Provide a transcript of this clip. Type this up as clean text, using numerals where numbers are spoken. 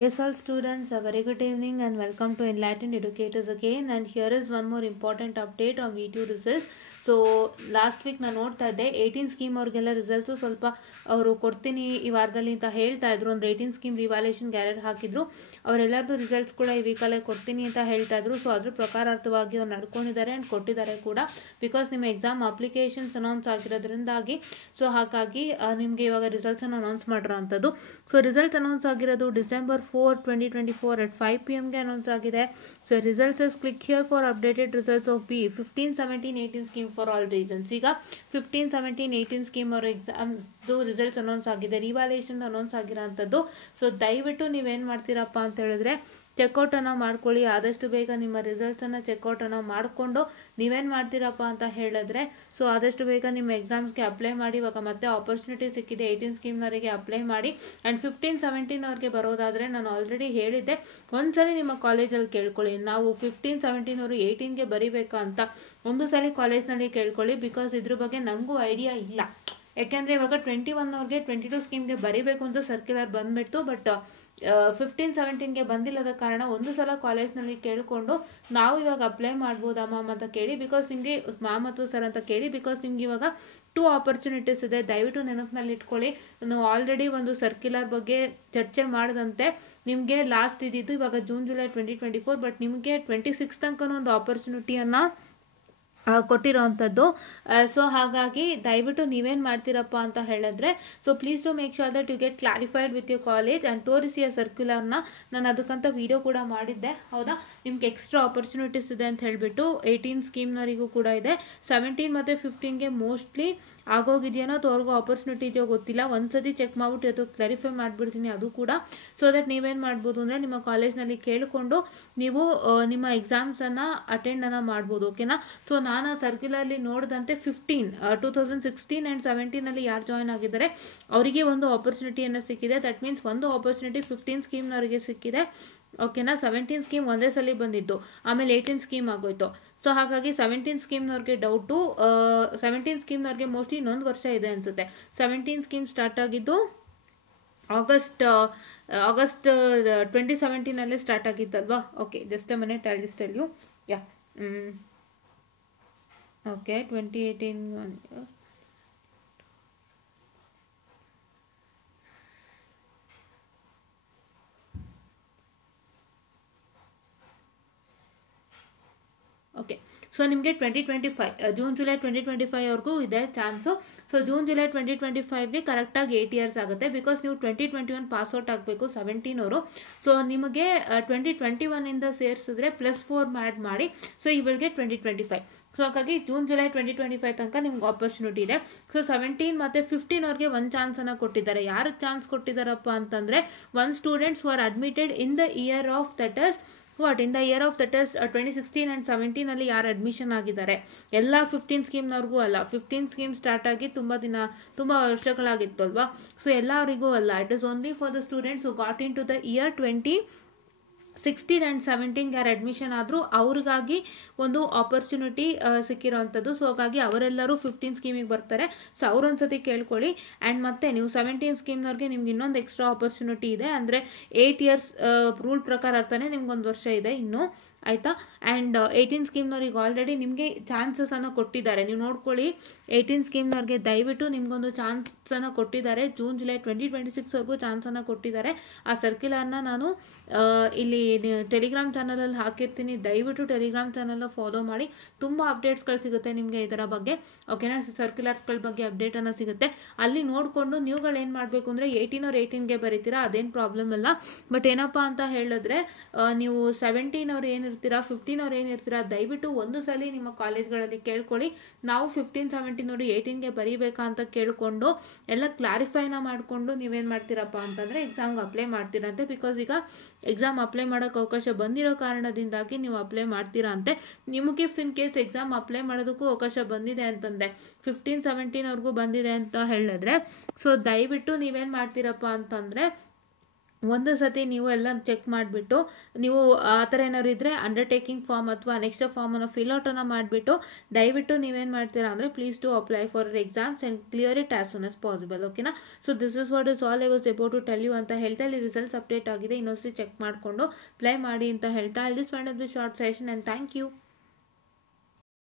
Yes, all students, a very good evening and welcome to Enlightened Educators again. And here is one more important update on V2 results. So last week ನಾನು ನೋಡ್ತಾ ಇದ್ದೆ 18 scheme ಅವ್ರಿಗೆಲ್ಲ results ಸ್ವಲ್ಪ ಅವರು ಕೊಡ್ತೀನಿ ಈ ವಾರದಲ್ಲಿ ಅಂತ ಹೇಳ್ತಾ ಇದ್ರು. ಒಂದು 18 ಸ್ಕೀಮ್ ರಿವ್ಯಾಲ್ಯೂಯೇಷನ್ ಗ್ಯಾರೆಂಟಿ ಹಾಕಿದ್ರು. ಅವರೆಲ್ಲರದು ರಿಸಲ್ಟ್ಸ್ ಕೂಡ ಈ ವೀಕಲ್ಲೇ ಕೊಡ್ತೀನಿ ಅಂತ ಹೇಳ್ತಾ ಇದ್ರು. ಸೊ ಅದ್ರ ಪ್ರಕಾರಾರ್ಥವಾಗಿ ಅವ್ರು ನಡ್ಕೊಂಡಿದ್ದಾರೆ ಆ್ಯಂಡ್ ಕೊಟ್ಟಿದ್ದಾರೆ ಕೂಡ. ಬಿಕಾಸ್ ನಿಮ್ಮ ಎಕ್ಸಾಮ್ ಅಪ್ಲಿಕೇಶನ್ಸ್ ಅನೌನ್ಸ್ ಆಗಿರೋದ್ರಿಂದಾಗಿ ಸೊ ಹಾಗಾಗಿ ನಿಮಗೆ ಇವಾಗ ರಿಸಲ್ಟ್ಸನ್ನು ಅನೌನ್ಸ್ ಮಾಡಿರೋ ಅಂಥದ್ದು. ಸೊ ರಿಸಲ್ಟ್ಸ್ ಅನೌನ್ಸ್ ಆಗಿರೋದು December 4, 2024 at 5 p.m. ಗೆ ಅನೌನ್ಸ್ ಆಗಿದೆ. So results is click here for updated results of B 15, 17, 18 scheme for all reasons. ಈಗ 15, 17, 18 ಸ್ಕೀಮ್ ಅವರ ಎಕ್ಸಾಮ್ಸ್ದು ರಿಸಲ್ಟ್ಸ್ ಅನೌನ್ಸ್ ಆಗಿದೆ, ರಿವ್ಯಾಲ್ಯೂಯೇಷನ್ ಅನೌನ್ಸ್ ಆಗಿರೋಂಥದ್ದು. ಸೊ ದಯವಿಟ್ಟು ನೀವೇನು ಮಾಡ್ತೀರಪ್ಪ ಅಂತ ಹೇಳಿದ್ರೆ ಚೆಕ್ಔಟನ್ನು ಮಾಡ್ಕೊಳ್ಳಿ. ಆದಷ್ಟು ಬೇಗ ನಿಮ್ಮ ರಿಸಲ್ಟ್ಸನ್ನು ಚೆಕ್ಔಟನ್ನು ಮಾಡಿಕೊಂಡು ನೀವೇನು ಮಾಡ್ತೀರಪ್ಪ ಅಂತ ಹೇಳಿದ್ರೆ ಸೊ ಆದಷ್ಟು ಬೇಗ ನಿಮ್ಮ ಎಕ್ಸಾಮ್ಸ್ಗೆ ಅಪ್ಲೈ ಮಾಡಿ. ಇವಾಗ ಮತ್ತೆ ಆಪರ್ಚುನಿಟಿ ಸಿಕ್ಕಿದೆ 18 ಸ್ಕೀಮ್ನವರಿಗೆ ಅಪ್ಲೈ ಮಾಡಿ. ಆ್ಯಂಡ್ 15, 17 ಅವ್ರಿಗೆ ಬರೋದಾದರೆ ನಾನು ಆಲ್ರೆಡಿ ಹೇಳಿದ್ದೆ, ಒಂದ್ಸಲಿ ನಿಮ್ಮ ಕಾಲೇಜಲ್ಲಿ ಕೇಳ್ಕೊಳ್ಳಿ. ನಾವು 15, 17 ಅವರು 18ಗೆ ಬರೀಬೇಕಾ ಅಂತ ಒಂದು ಸಲ ಕಾಲೇಜ್ನಲ್ಲಿ ಕೇಳ್ಕೊಳ್ಳಿ. ಬಿಕಾಸ್ ಇದ್ರ ಬಗ್ಗೆ ನನಗೂ ಐಡಿಯಾ ಇಲ್ಲ. ಯಾಕೆಂದರೆ ಇವಾಗ 21 ಅವ್ರಿಗೆ 22 ಸ್ಕೀಮ್ಗೆ ಬರೀಬೇಕು ಅಂತ ಸರ್ಕ್ಯುಲರ್ ಬಂದ್ಬಿಡ್ತು. ಬಟ್ 15, 17ಗೆ ಬಂದಿಲ್ಲದ ಕಾರಣ ಒಂದು ಸಲ ಕಾಲೇಜ್ನಲ್ಲಿ ಕೇಳಿಕೊಂಡು ನಾವು ಇವಾಗ ಅಪ್ಲೈ ಮಾಡ್ಬೋದಾ ಮ್ಯಾಮ್ ಅಂತ ಕೇಳಿ. ಬಿಕಾಸ್ ನಿಮಗೆ ಮ್ಯಾಮ್ ಅಥವಾ ಸರ್ ಅಂತ ಕೇಳಿ. ಬಿಕಾಸ್ ನಿಮ್ಗೆ ಇವಾಗ 2 ಆಪರ್ಚುನಿಟೀಸ್ ಇದೆ. ದಯವಿಟ್ಟು ನೆನಪಿನಲ್ಲಿ ಇಟ್ಕೊಳ್ಳಿ. ನಾವು ಆಲ್ರೆಡಿ ಒಂದು ಸರ್ಕ್ಯುಲರ್ ಬಗ್ಗೆ ಚರ್ಚೆ ಮಾಡಿದಂತೆ ನಿಮಗೆ ಲಾಸ್ಟ್ ಇದ್ದಿದ್ದು ಇವಾಗ ಜೂನ್ ಜುಲೈ 2024. ಬಟ್ ನಿಮಗೆ 26 ತನಕ ಒಂದು ಆಪರ್ಚುನಿಟಿಯನ್ನು ಕೊಟ್ಟಿರೋವಂಥದ್ದು. ಸೊ ಹಾಗಾಗಿ ದಯವಿಟ್ಟು ನೀವೇನು ಮಾಡ್ತೀರಪ್ಪ ಅಂತ ಹೇಳಿದ್ರೆ so please to make sure that you get clarified with your college and ತೋರಿಸಿ ಆ ಸರ್ಕ್ಯುಲರ್ನ. ನಾನು ಅದಕ್ಕಂತ ವಿಡಿಯೋ ಕೂಡ ಮಾಡಿದ್ದೆ, ಹೌದಾ. ನಿಮ್ಗೆ ಎಕ್ಸ್ಟ್ರಾ ಆಪರ್ಚುನಿಟೀಸ್ ಇದೆ ಅಂತ ಹೇಳಿಬಿಟ್ಟು 18 ಸ್ಕೀಮ್ನವರಿಗೂ ಕೂಡ ಇದೆ. 17 ಮತ್ತು 15ಗೆ ಮೋಸ್ಟ್ಲಿ ಆಗೋಗಿದೆಯೋ ಅಥವಾ ಅವ್ರಿಗೂ ಆಪರ್ಚುನಿಟಿ ಇದೆಯೋ ಗೊತ್ತಿಲ್ಲ. ಒಂದ್ಸತಿ ಚೆಕ್ ಮಾಡ್ಬಿಟ್ಟು ಅದು ಕ್ಲಾರಿಫೈ ಮಾಡಿಬಿಡ್ತೀನಿ ಅದು ಕೂಡ. ಸೊ ದಟ್ ನೀವೇನು ಮಾಡ್ಬೋದು ಅಂದರೆ ನಿಮ್ಮ ಕಾಲೇಜ್ನಲ್ಲಿ ಕೇಳಿಕೊಂಡು ನೀವು ನಿಮ್ಮ ಎಕ್ಸಾಮ್ಸನ್ನು ಅಟೆಂಡನ್ನು ಮಾಡ್ಬೋದು, ಓಕೆನಾ. ಸೊ ನಾನು ಸರ್ಕ್ಯುಲರ್ಲಿ ನೋಡಿದಂತೆ 15, 2016 ಆ್ಯಂಡ್ 17ನಲ್ಲಿ ಯಾರು ಜಾಯ್ನ್ ಆಗಿದ್ದಾರೆ ಅವರಿಗೆ ಒಂದು ಆಪರ್ಚುನಿಟಿಯನ್ನು ಸಿಕ್ಕಿದೆ. ದಟ್ ಮೀನ್ಸ್ ಒಂದು ಆಪರ್ಚುನಿಟಿ 15 ಸ್ಕೀಮ್ನವರಿಗೆ ಸಿಕ್ಕಿದೆ, ಓಕೆನಾ. 17 ಸ್ಕೀಮ್ ಒಂದೇ ಸಲ ಬಂದಿತ್ತು, ಆಮೇಲೆ 18 ಸ್ಕೀಮ್ ಆಗೋಯ್ತು. ಸೊ ಹಾಗಾಗಿ 17 ಸ್ಕೀಮ್ನವ್ರಿಗೆ ಡೌಟು. 17 ಸ್ಕೀಮ್ನವ್ರಿಗೆ ಮೋಸ್ಟ್ಲಿ ಇನ್ನೊಂದು ವರ್ಷ ಇದೆ ಅನಿಸುತ್ತೆ. 17 ಸ್ಕೀಮ್ ಸ್ಟಾರ್ಟ್ ಆಗಿದ್ದು ಆಗಸ್ಟ್ 2017 ಸ್ಟಾರ್ಟ್ ಆಗಿತ್ತಲ್ವಾ. Okay, just a minute, I'll just tell you. Yeah okay, 2018 okay. So ನಿಮಗೆ 2025 ಜೂನ್ ಜುಲೈ 2025 ಅವ್ರಿಗೂ ಇದೆ ಚಾನ್ಸು. ಸೊ ಜೂನ್ ಜುಲೈ 2025ಗೆ ಕರೆಕ್ಟಾಗಿ 8 ಇಯರ್ಸ್ ಆಗುತ್ತೆ. ಬಿಕಾಸ್ ನೀವು 2021 ಪಾಸ್ಔಟ್ ಆಗಬೇಕು 17 ಅವರು. ಸೊ ನಿಮಗೆ 2021ಇಂದ ಸೇರಿಸಿದ್ರೆ +4 ಆ್ಯಡ್ ಮಾಡಿ. So you will get 2025. So ಹಾಗಾಗಿ ಜೂನ್ ಜುಲೈ 2025 ತನಕ ನಿಮ್ಗೆ ಆಪರ್ಚುನಿಟಿ ಇದೆ. ಸೊ 17 ಮತ್ತು 15 ಅವ್ರಿಗೆ ಒಂದು ಚಾನ್ಸನ್ನು ಕೊಟ್ಟಿದ್ದಾರೆ. ಯಾರಿಗೆ ಚಾನ್ಸ್ ಕೊಟ್ಟಿದ್ದಾರಪ್ಪ ಅಂತಂದರೆ ಒನ್ ಸ್ಟೂಡೆಂಟ್ಸ್ ಹು R admitted in the year of that is in the year of that is 2016 and 17 ಯಾರು ಅಡ್ಮಿಷನ್ ಆಗಿದ್ದಾರೆ. ಎಲ್ಲ 15 ಸ್ಕೀಮ್ನವ್ರಿಗೂ ಅಲ್ಲ. 15 ಸ್ಕೀಮ್ ಸ್ಟಾರ್ಟ್ ಆಗಿ ತುಂಬ ವರ್ಷಗಳಾಗಿತ್ತು ಅಲ್ವಾ. ಸೊ ಎಲ್ಲರಿಗೂ ಅಲ್ಲ. It is only for the students who got in to the year 2016 and 17 ಯಾರು ಅಡ್ಮಿಷನ್ ಆದರೂ ಅವ್ರಿಗಾಗಿ ಒಂದು ಆಪರ್ಚುನಿಟಿ ಸಿಕ್ಕಿರೋವಂಥದ್ದು. ಸೊ ಹಾಗಾಗಿ ಅವರೆಲ್ಲರೂ 15 ಸ್ಕೀಮಿಗೆ ಬರ್ತಾರೆ. ಸೊ ಅವರೊಂದ್ಸತಿ ಕೇಳ್ಕೊಳ್ಳಿ. ಆ್ಯಂಡ್ ಮತ್ತೆ ನೀವು 17 ಸ್ಕೀಮ್ನವ್ರಿಗೆ ನಿಮ್ಗೆ ಇನ್ನೊಂದು ಎಕ್ಸ್ಟ್ರಾ ಆಪರ್ಚುನಿಟಿ ಇದೆ. ಅಂದರೆ 8 ಇಯರ್ಸ್ ರೂಲ್ ಪ್ರಕಾರ ಅರ್ಥನೇ ನಿಮ್ಗೊಂದು ವರ್ಷ ಇದೆ ಇನ್ನು, ಆಯಿತಾ. ಆ್ಯಂಡ್ 18 ಸ್ಕೀಮ್ನವ್ರಿಗೆ ಆಲ್ರೆಡಿ ನಿಮಗೆ ಚಾನ್ಸಸನ್ನು ಕೊಟ್ಟಿದ್ದಾರೆ. ನೀವು ನೋಡ್ಕೊಳ್ಳಿ, 18 ಸ್ಕೀಮ್ನವ್ರಿಗೆ ದಯವಿಟ್ಟು ನಿಮ್ಗೊಂದು ಚಾನ್ಸನ್ನು ಕೊಟ್ಟಿದ್ದಾರೆ. ಜೂನ್ ಜುಲೈ 2026ವರೆಗೂ ಚಾನ್ಸನ್ನು ಕೊಟ್ಟಿದ್ದಾರೆ. ಆ ಸರ್ಕ್ಯುಲರ್ನ ನಾನು ಇಲ್ಲಿ ಟೆಲಿಗ್ರಾಮ್ ಚಾನಲಲ್ಲಿ ಹಾಕಿರ್ತೀನಿ. ದಯವಿಟ್ಟು ಟೆಲಿಗ್ರಾಮ್ ಚಾನಲ್ನ ಫಾಲೋ ಮಾಡಿ. ತುಂಬ ಅಪ್ಡೇಟ್ಸ್ಗಳು ಸಿಗುತ್ತೆ ನಿಮಗೆ ಇದರ ಬಗ್ಗೆ, ಓಕೆನಾ. ಸರ್ಕ್ಯುಲರ್ಸ್ಗಳ ಬಗ್ಗೆ ಅಪ್ಡೇಟನ್ನು ಸಿಗುತ್ತೆ. ಅಲ್ಲಿ ನೋಡಿಕೊಂಡು ನೀವುಗಳು ಏನು ಮಾಡಬೇಕು ಅಂದರೆ 18 ಅವ್ರು 18ಗೆ ಬರೀತೀರಾ, ಅದೇನು ಪ್ರಾಬ್ಲಮ್ ಇಲ್ಲ. ಬಟ್ ಏನಪ್ಪ ಅಂತ ಹೇಳಿದ್ರೆ ನೀವು 17 ಅವ್ರು ಏನಿರ್ತೀರಾ, 15 ಅವ್ರು ಏನಿರ್ತೀರಾ, ದಯವಿಟ್ಟು ಒಂದು ಸಲ ನಿಮ್ಮ ಕಾಲೇಜ್ಗಳಲ್ಲಿ ಕೇಳ್ಕೊಳ್ಳಿ. ನಾವು 15, 17 ಅವರು 18ಗೆ ಬರೀಬೇಕಾ ಅಂತ ಕೇಳಿಕೊಂಡು ಎಲ್ಲ ಕ್ಲಾರಿಫೈನ ಮಾಡಿಕೊಂಡು ನೀವೇನು ಮಾಡ್ತೀರಪ್ಪ ಅಂತಂದರೆ ಎಕ್ಸಾಮ್ಗೆ ಅಪ್ಲೈ ಮಾಡ್ತೀರಂತೆ. ಬಿಕಾಸ್ ಈಗ ಎಕ್ಸಾಮ್ ಅಪ್ಲೈ ಮಾಡೋಕ್ಕೆ ಅವಕಾಶ ಬಂದಿರೋ ಕಾರಣದಿಂದಾಗಿ ನೀವು ಅಪ್ಲೈ ಮಾಡ್ತೀರಾ ಅಂತೆ. ನಿಮಗೆ ಇನ್ ಕೇಸ್ ಎಕ್ಸಾಮ್ ಅಪ್ಲೈ ಮಾಡೋದಕ್ಕೂ ಅವಕಾಶ ಬಂದಿದೆ ಅಂತಂದರೆ 15, 17 ಅವ್ರಿಗೂ ಬಂದಿದೆ ಅಂತ ಹೇಳಿದ್ರೆ ಸೊ ದಯವಿಟ್ಟು ನೀವೇನು ಮಾಡ್ತೀರಪ್ಪ ಅಂತಂದರೆ ಒಂದು ಸತಿ ನೀವು ಎಲ್ಲ ಚೆಕ್ ಮಾಡಿಬಿಟ್ಟು ನೀವು ಆ ಥರ ಏನಾದ್ರು ಇದ್ದರೆ ಅಂಡರ್ಟೇಕಿಂಗ್ ಫಾರ್ಮ್ ಅಥವಾ ನೆಕ್ಸ್ಟ್ ಫಾರ್ಮನ್ನು ಫಿಲ್ಔಟನ್ನು ಮಾಡಿಬಿಟ್ಟು ದಯವಿಟ್ಟು ನೀವೇನು ಮಾಡ್ತೀರಾ ಅಂದರೆ please to apply for exams and clear it as soon as possible. ಓಕೆನಾ? So this is what is all I was about to tell you ಅಂತ ಹೇಳ್ತಾ, ಇಲ್ಲಿ ರಿಸಲ್ಟ್ಸ್ ಅಪ್ಡೇಟ್ ಆಗಿದೆ, ಇನ್ನೊಂದ್ಸತಿ ಚೆಕ್ ಮಾಡಿಕೊಂಡು ಅಪ್ಲೈ ಮಾಡಿ ಅಂತ ಹೇಳ್ತಾ, I just find the short session and thank you.